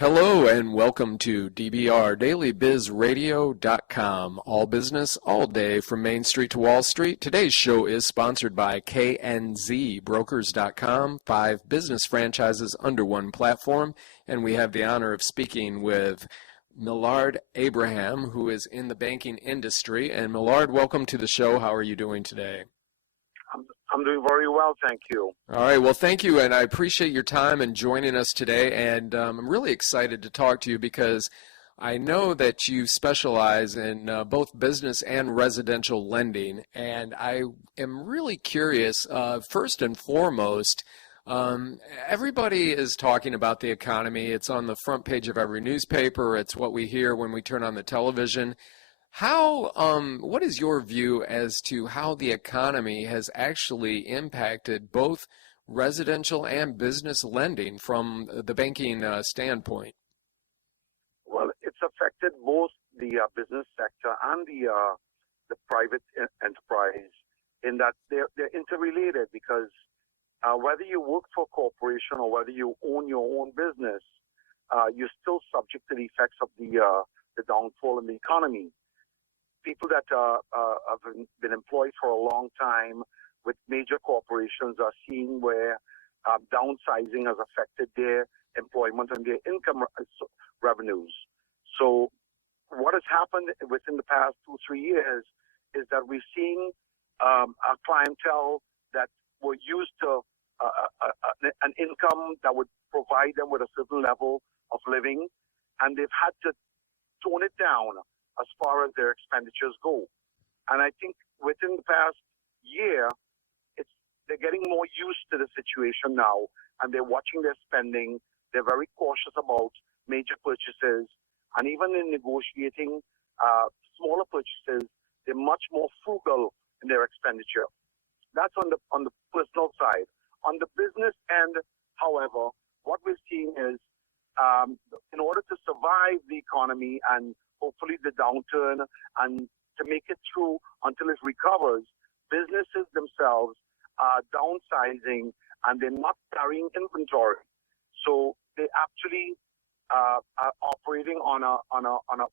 Hello and welcome to DBR DailyBizRadio.com. All business, all day from Main Street to Wall Street. Today's show is sponsored by KNZBrokers.com, 5 business franchises under one platform. And we have the honor of speaking with Melard Abraham, who is in the banking industry. And Melard, welcome to the show. How are you doing today? I'm doing very well, thank you. All right, well, thank you, and I appreciate your time and joining us today, and I'm really excited to talk to you because I know that you specialize in both business and residential lending, and I am really curious, first and foremost, everybody is talking about the economy. It's on the front page of every newspaper. It's what we hear when we turn on the television. What is your view as to how the economy has actually impacted both residential and business lending from the banking standpoint? Well, it's affected both the business sector and the private enterprise in that they're interrelated because whether you work for a corporation or whether you own your own business, you're still subject to the effects of the downfall in the economy. People that have been employed for a long time with major corporations are seeing where downsizing has affected their employment and their income revenues. So what has happened within the past 2-3 years is that we've seen a clientele that were used to an income that would provide them with a certain level of living, and they've had to tone it down as far as their expenditures go. And I think within the past year, they're getting more used to the situation now, and they're watching their spending. They're very cautious about major purchases, and even in negotiating smaller purchases, they're much more frugal in their expenditure. That's on the personal side. On the business end, however, what we're seeing is in order to survive the economy and hopefully the downturn and to make it through until it recovers, businesses themselves are downsizing and they're not carrying inventory. So they actually are operating on a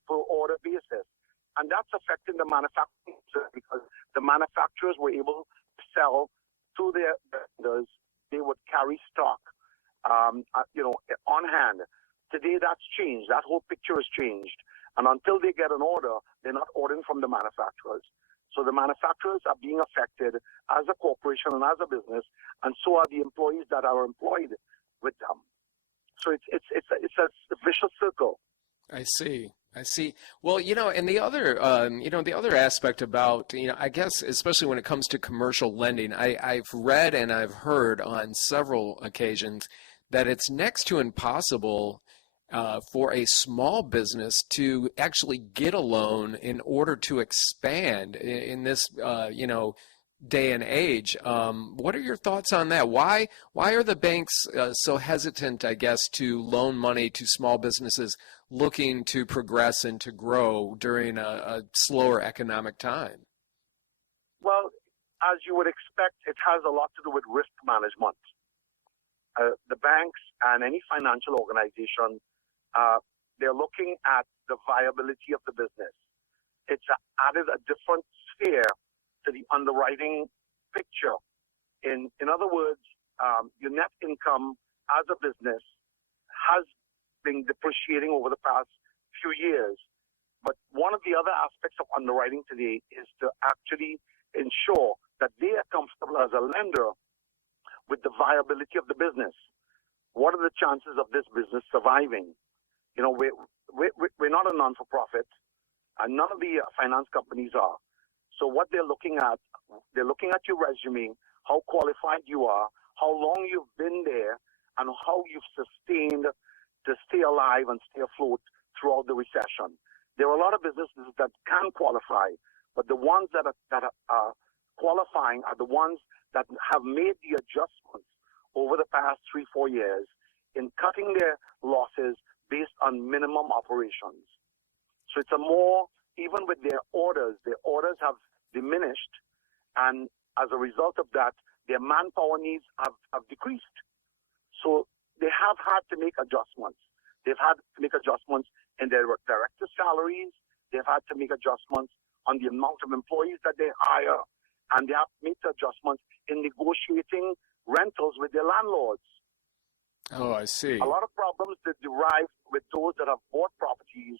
per order basis. And that's affecting the manufacturing because the manufacturers were able to sell to their vendors. They would carry stock on hand. Today that's changed. That whole picture has changed. And until they get an order, they're not ordering from the manufacturers. So the manufacturers are being affected as a corporation and as a business, and so are the employees that are employed with them. So it's a vicious circle. I see. Well, and the other aspect about, I guess, especially when it comes to commercial lending, I've read and I've heard on several occasions that it's next to impossible for a small business to actually get a loan in order to expand in this, day and age. What are your thoughts on that? Why are the banks so hesitant, I guess, to loan money to small businesses looking to progress and to grow during a slower economic time? Well, as you would expect, it has a lot to do with risk management. The banks and any financial organization, they're looking at the viability of the business. It's added a different sphere to the underwriting picture. In other words, your net income as a business has been depreciating over the past few years. But one of the other aspects of underwriting today is to actually ensure that they are comfortable as a lender with the viability of the business. What are the chances of this business surviving? We're not a non-for-profit, and none of the finance companies are. So what they're looking at your resume, how qualified you are, how long you've been there, and how you've sustained to stay alive and stay afloat throughout the recession. There are a lot of businesses that can qualify, but the ones that are qualifying are the ones that have made the adjustments over the past 3-4 years in cutting their losses based on minimum operations. So it's even with their orders have diminished, and as a result of that, their manpower needs have decreased. So they have had to make adjustments. They've had to make adjustments in their director salaries. They've had to make adjustments on the amount of employees that they hire, and they have to make adjustments in negotiating rentals with their landlords. Oh, I see. A lot of problems that derive with those that have bought properties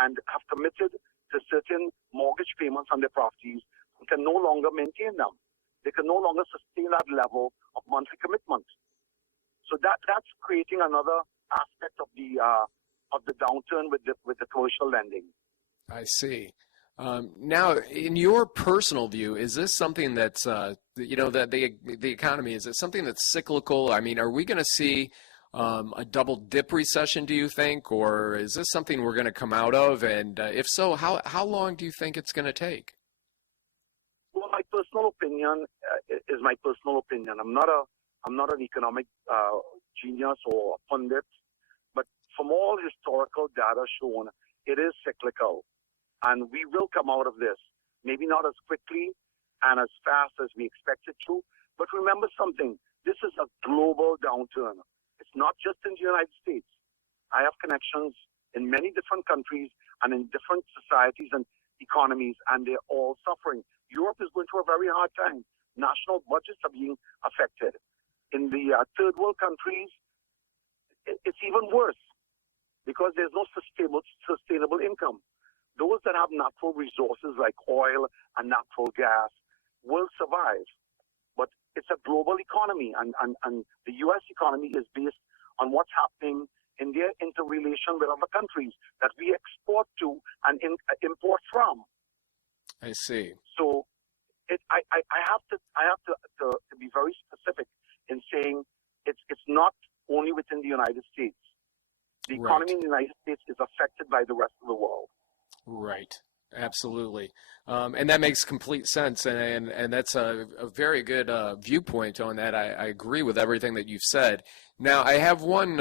and have committed to certain mortgage payments on their properties and can no longer maintain them. They can no longer sustain that level of monthly commitment. So that's creating another aspect of the downturn with the commercial lending. I see. Now, in your personal view, is this something that's, that the economy, is it something that's cyclical? I mean, are we going to see a double dip recession, do you think, or is this something we're going to come out of? And if so, how long do you think it's going to take? Well, my personal opinion is my personal opinion. I'm not an economic genius or a pundit, but from all historical data shown, it is cyclical. And we will come out of this, maybe not as quickly and as fast as we expect it to. But remember something, this is a global downturn. It's not just in the United States. I have connections in many different countries and in different societies and economies, and they're all suffering. Europe is going through a very hard time. National budgets are being affected. In the third world countries, it's even worse because there's no sustainable income. Those that have natural resources like oil and natural gas will survive. But it's a global economy, and the U.S. economy is based on what's happening in their interrelation with other countries that we export to and import from. I see. So I have to be very specific in saying it's not only within the United States. The economy in the United States is affected by the rest of the world. Right. Absolutely. And that makes complete sense. And that's a very good viewpoint on that. I agree with everything that you've said. Now, I have one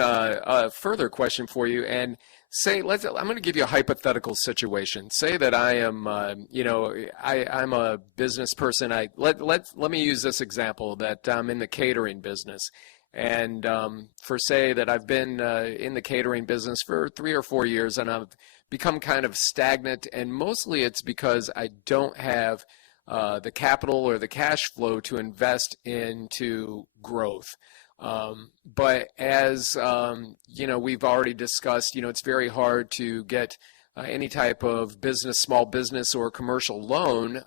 further question for you. And I'm going to give you a hypothetical situation. Say that I am, I'm a business person. Let me use this example that I'm in the catering business. And for say that I've been in the catering business for 3 or 4 years, and I've become kind of stagnant, and mostly it's because I don't have the capital or the cash flow to invest into growth. But as we've already discussed, it's very hard to get any type of business, small business or commercial loan.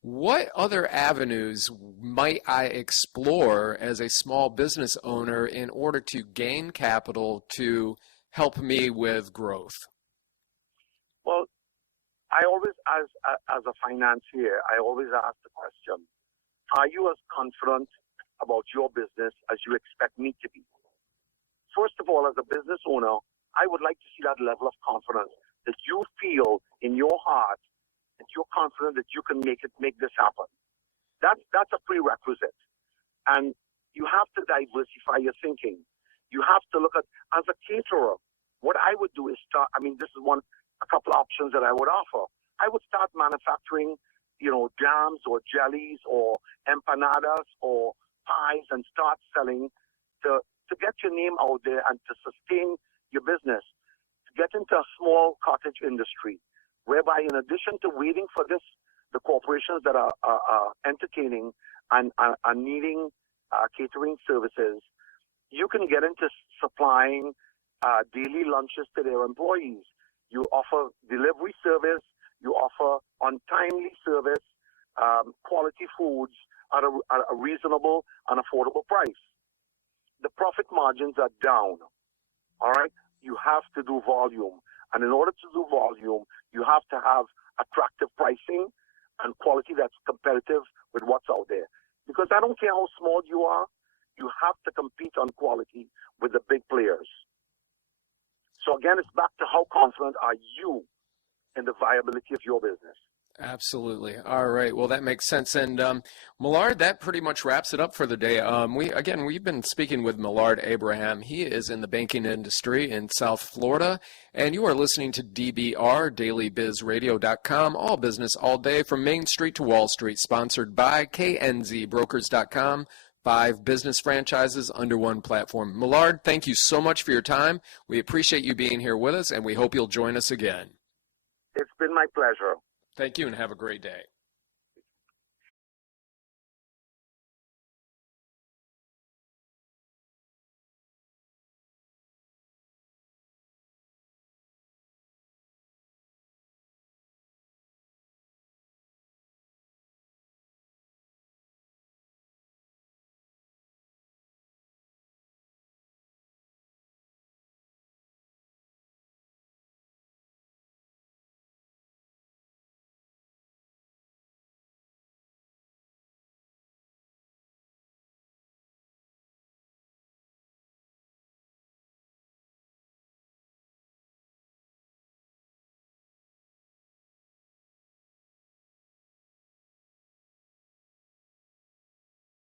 What other avenues might I explore as a small business owner in order to gain capital to help me with growth? Well, I always, as a financier, I always ask the question, are you as confident about your business as you expect me to be? First of all, as a business owner, I would like to see that level of confidence that you feel in your heart that you're confident that you can make this happen. That's a prerequisite. And you have to diversify your thinking. You have to look at, as a caterer, what I would do is this is a couple of options that I would offer. I would start manufacturing, jams or jellies or empanadas or pies and start selling to get your name out there and to sustain your business, to get into a small cottage industry, whereby in addition to waiting for the corporations that are entertaining and are needing catering services, you can get into supplying daily lunches to their employees. You offer delivery service, you offer untimely service, quality foods at a reasonable and affordable price. The profit margins are down, all right? You have to do volume. And in order to do volume, you have to have attractive pricing and quality that's competitive with what's out there. Because I don't care how small you are, you have to compete on quality with the big players. So again, it's back to how confident are you in the viability of your business. Absolutely. All right. Well, that makes sense. And Melard, that pretty much wraps it up for the day. We've been speaking with Melard Abraham. He is in the banking industry in South Florida, and you are listening to DBR, DailyBizRadio.com, all business all day from Main Street to Wall Street, sponsored by KNZBrokers.com. 5 business franchises under one platform. Melard, thank you so much for your time. We appreciate you being here with us, and we hope you'll join us again. It's been my pleasure. Thank you, and have a great day.